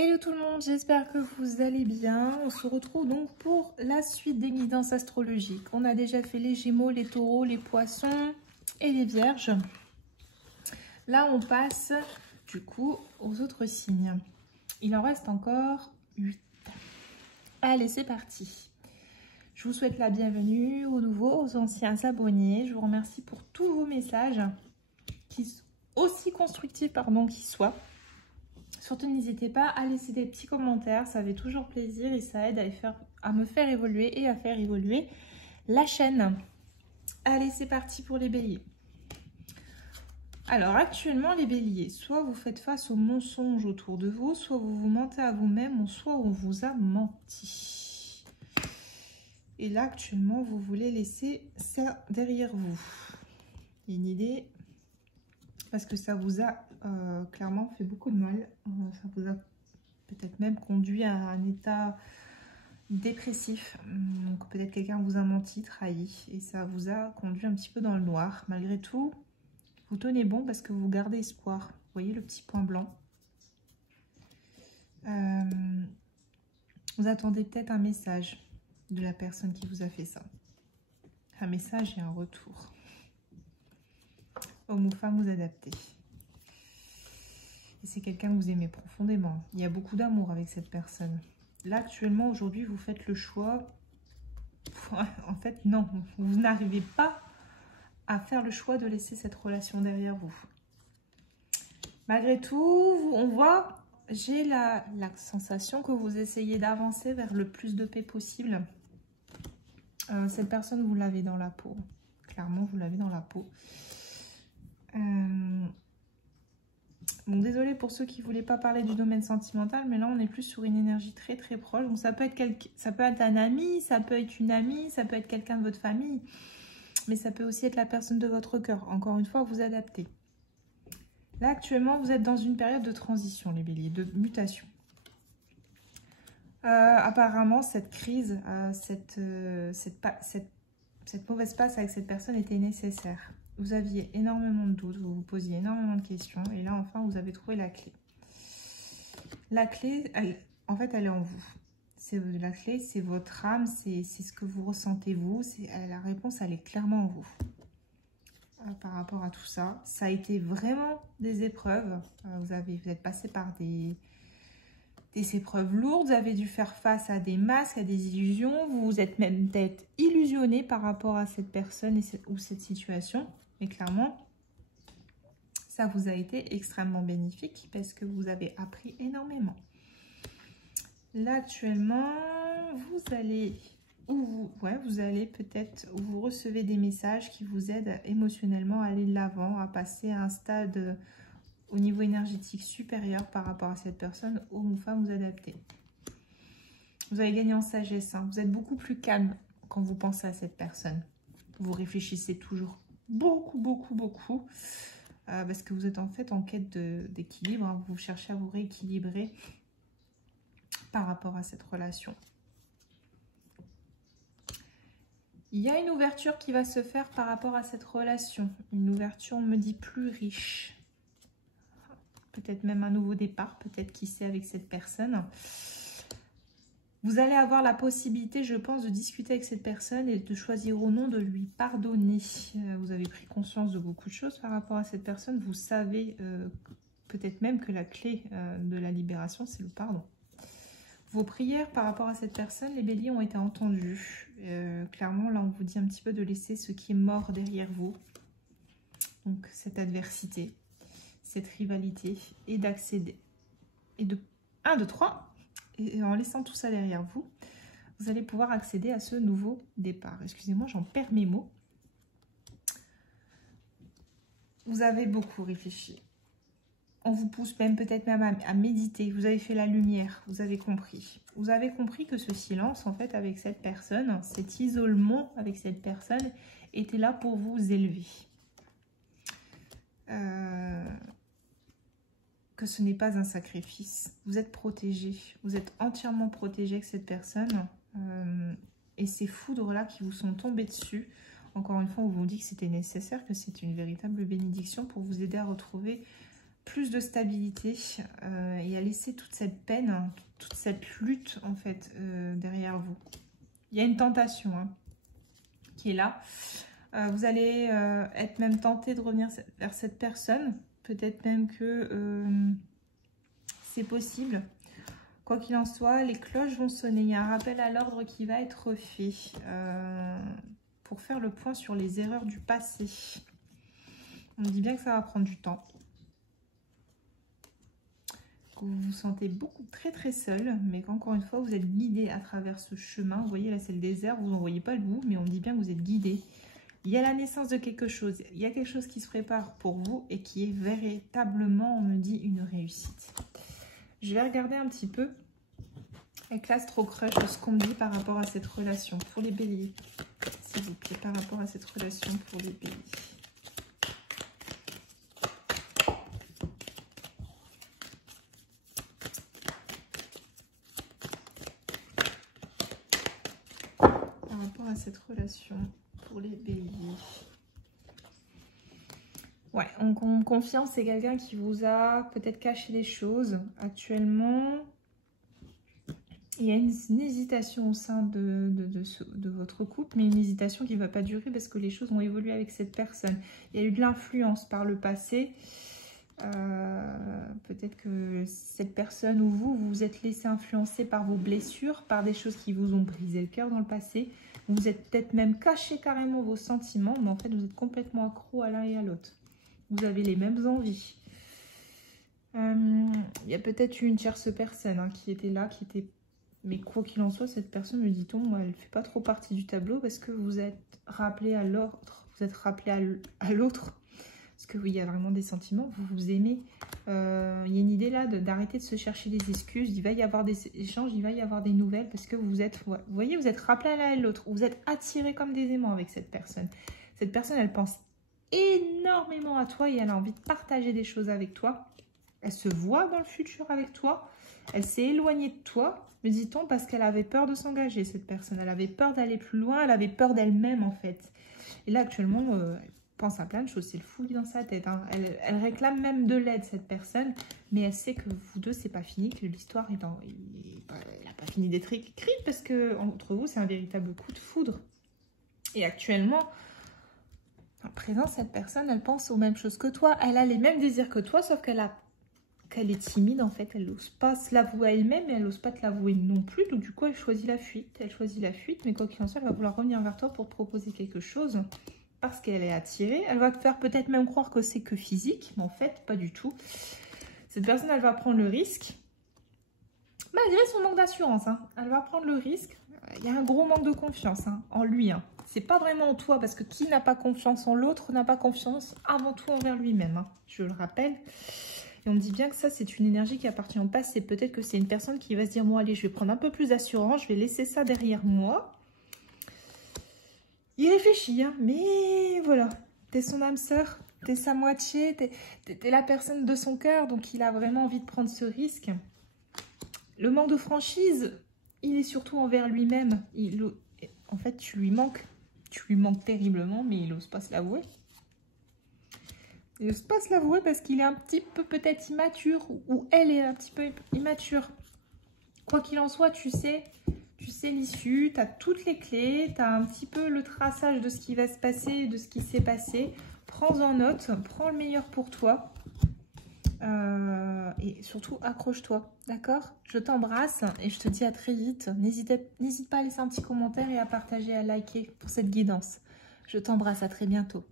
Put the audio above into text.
Hello tout le monde, j'espère que vous allez bien. On se retrouve donc pour la suite des guidances astrologiques. On a déjà fait les Gémeaux, les Taureaux, les Poissons et les Vierges. Là, on passe du coup aux autres signes. Il en reste encore 8. Allez, c'est parti. Je vous souhaite la bienvenue aux nouveaux, aux anciens abonnés. Je vous remercie pour tous vos messages, aussi constructifs qu'ils soient. Surtout, n'hésitez pas à laisser des petits commentaires, ça fait toujours plaisir et ça aide à me faire évoluer et à faire évoluer la chaîne. Allez, c'est parti pour les béliers. Alors, actuellement, les béliers, soit vous faites face aux mensonges autour de vous, soit vous vous mentez à vous-même, soit on vous a menti. Et là, actuellement, vous voulez laisser ça derrière vous. Il y a une idée, parce que ça vous a clairement fait beaucoup de mal. Ça vous a peut-être même conduit à un état dépressif. Donc peut-être quelqu'un vous a menti, trahi, et ça vous a conduit un petit peu dans le noir. Malgré tout, vous tenez bon parce que vous gardez espoir. Vous voyez le petit point blanc. Vous attendez peut-être un message de la personne qui vous a fait ça. Un message et un retour. Homme ou femme, vous adaptez. Et c'est quelqu'un que vous aimez profondément. Il y a beaucoup d'amour avec cette personne. Là, actuellement, aujourd'hui, vous faites le choix. En fait, non. Vous n'arrivez pas à faire le choix de laisser cette relation derrière vous. Malgré tout, on voit, j'ai la sensation que vous essayez d'avancer vers le plus de paix possible. Cette personne, vous l'avez dans la peau. Clairement, vous l'avez dans la peau. Bon, désolé pour ceux qui ne voulaient pas parler du domaine sentimental, mais là, on est plus sur une énergie très, très proche. Donc, ça peut être un ami, ça peut être une amie, ça peut être quelqu'un de votre famille, mais ça peut aussi être la personne de votre cœur. Encore une fois, vous adaptez. Là, actuellement, vous êtes dans une période de transition, les béliers, de mutation. Apparemment, cette crise, cette mauvaise passe avec cette personne était nécessaire. Vous aviez énormément de doutes, vous vous posiez énormément de questions. Et là, enfin, vous avez trouvé la clé. La clé, en fait, elle est en vous. La clé, c'est votre âme, c'est ce que vous ressentez vous. La réponse, elle est clairement en vous. Par rapport à tout ça, ça a été vraiment des épreuves. Vous êtes passé par des épreuves lourdes. Vous avez dû faire face à des masques, à des illusions. Vous vous êtes même peut-être illusionné par rapport à cette personne ou cette situation. Mais clairement, ça vous a été extrêmement bénéfique parce que vous avez appris énormément. Là, actuellement, vous allez peut-être, vous recevez des messages qui vous aident émotionnellement à aller de l'avant, à passer à un stade au niveau énergétique supérieur par rapport à cette personne. Homme ou femme, vous adaptez. Vous allez gagner en sagesse. Vous êtes beaucoup plus calme quand vous pensez à cette personne. Vous réfléchissez toujours beaucoup, parce que vous êtes en fait en quête d'équilibre. Vous cherchez à vous rééquilibrer par rapport à cette relation. Il y a une ouverture qui va se faire par rapport à cette relation. Une ouverture, on me dit, plus riche. Peut-être même un nouveau départ, peut-être qui sait avec cette personne. Vous allez avoir la possibilité, je pense, de discuter avec cette personne et de choisir ou non de lui pardonner. Vous avez pris conscience de beaucoup de choses par rapport à cette personne. Vous savez peut-être même que la clé de la libération, c'est le pardon. Vos prières par rapport à cette personne, les béliers, ont été entendues. Clairement, là, on vous dit un petit peu de laisser ce qui est mort derrière vous. Donc, cette adversité, cette rivalité, et d'accéder. Et de 1, 2, 3... Et en laissant tout ça derrière vous, vous allez pouvoir accéder à ce nouveau départ. Excusez-moi, j'en perds mes mots. Vous avez beaucoup réfléchi. On vous pousse même peut-être même à méditer. Vous avez fait la lumière, vous avez compris. Vous avez compris que ce silence, en fait, avec cette personne, cet isolement avec cette personne, était là pour vous élever. Que ce n'est pas un sacrifice. Vous êtes protégé. Vous êtes entièrement protégé avec cette personne. Et ces foudres-là qui vous sont tombées dessus, encore une fois, on vous dit que c'était nécessaire, que c'est une véritable bénédiction pour vous aider à retrouver plus de stabilité et à laisser toute cette peine, toute cette lutte en fait derrière vous. Il y a une tentation hein, qui est là. Vous allez être même tenté de revenir vers cette personne. Peut-être même que c'est possible. Quoi qu'il en soit, les cloches vont sonner. Il y a un rappel à l'ordre qui va être fait pour faire le point sur les erreurs du passé. On me dit bien que ça va prendre du temps. Vous vous sentez très seul, mais qu'encore une fois, vous êtes guidé à travers ce chemin. Vous voyez, là, c'est le désert, vous n'en voyez pas le bout, mais on me dit bien que vous êtes guidé. Il y a la naissance de quelque chose. Il y a quelque chose qui se prépare pour vous et qui est véritablement, on me dit, une réussite. Je vais regarder un petit peu avec l'astro crush de ce qu'on me dit par rapport à cette relation pour les béliers. S'il vous plaît, par rapport à cette relation pour les béliers. À cette relation pour les béliers. Ouais, on confirme, c'est quelqu'un qui vous a peut-être caché des choses actuellement. Il y a une hésitation au sein de votre couple, mais une hésitation qui ne va pas durer parce que les choses ont évolué avec cette personne. Il y a eu de l'influence par le passé. Peut-être que cette personne ou vous vous êtes laissé influencer par vos blessures, par des choses qui vous ont brisé le cœur dans le passé. Vous êtes peut-être même caché carrément vos sentiments, mais en fait vous êtes complètement accro à l'un et à l'autre. Vous avez les mêmes envies. Il y a peut-être une tierce personne hein, qui était là, mais quoi qu'il en soit, cette personne, me dit-on, elle ne fait pas trop partie du tableau parce que vous êtes rappelé à l'autre, vous êtes rappelé à l'autre. Parce que oui, il y a vraiment des sentiments, vous vous aimez. Il y a une idée là d'arrêter de se chercher des excuses. Il va y avoir des échanges, il va y avoir des nouvelles. Parce que vous êtes, vous voyez, vous êtes rappelé à l'un et l'autre. Vous êtes attirés comme des aimants avec cette personne. Cette personne, elle pense énormément à toi et elle a envie de partager des choses avec toi. Elle se voit dans le futur avec toi. Elle s'est éloignée de toi, me dit-on, parce qu'elle avait peur de s'engager, cette personne. Elle avait peur d'aller plus loin, elle avait peur d'elle-même en fait. Et là, actuellement... pense à plein de choses, c'est le fouillis dans sa tête. Hein. Elle réclame même de l'aide, cette personne, mais elle sait que vous deux, c'est pas fini, que l'histoire est en... Elle n'a pas fini d'être écrite parce que entre vous, c'est un véritable coup de foudre. Et actuellement, en présent, cette personne, elle pense aux mêmes choses que toi. Elle a les mêmes désirs que toi, sauf qu'elle est timide, en fait. Elle n'ose pas se l'avouer à elle-même, mais elle n'ose pas te l'avouer non plus. Donc, du coup, elle choisit la fuite. Elle choisit la fuite, mais quoi qu'il en soit, elle va vouloir revenir vers toi pour te proposer quelque chose. Parce qu'elle est attirée, elle va te faire peut-être même croire que c'est que physique, mais en fait, pas du tout. Cette personne, elle va prendre le risque, malgré son manque d'assurance. Hein, elle va prendre le risque. Il y a un gros manque de confiance hein, en lui. Hein. C'est pas vraiment en toi, parce que qui n'a pas confiance en l'autre n'a pas confiance avant tout envers lui-même. Hein, je le rappelle. Et on me dit bien que ça, c'est une énergie qui appartient au passé. Peut-être que c'est une personne qui va se dire, bon, allez, je vais prendre un peu plus d'assurance, je vais laisser ça derrière moi. Il réfléchit, hein, mais voilà, t'es son âme sœur, t'es sa moitié, t'es la personne de son cœur, donc il a vraiment envie de prendre ce risque. Le manque de franchise, il est surtout envers lui-même. En fait, tu lui manques terriblement, mais il n'ose pas se l'avouer. Il n'ose pas se l'avouer parce qu'il est un petit peu peut-être immature, ou elle est un petit peu immature. Quoi qu'il en soit, tu sais l'issue, tu as toutes les clés, tu as un petit peu le traçage de ce qui va se passer, de ce qui s'est passé. Prends-en note, prends le meilleur pour toi. Et surtout, accroche-toi, d'accord? Je t'embrasse et je te dis à très vite. N'hésite pas à laisser un petit commentaire et à partager, à liker pour cette guidance. Je t'embrasse, à très bientôt.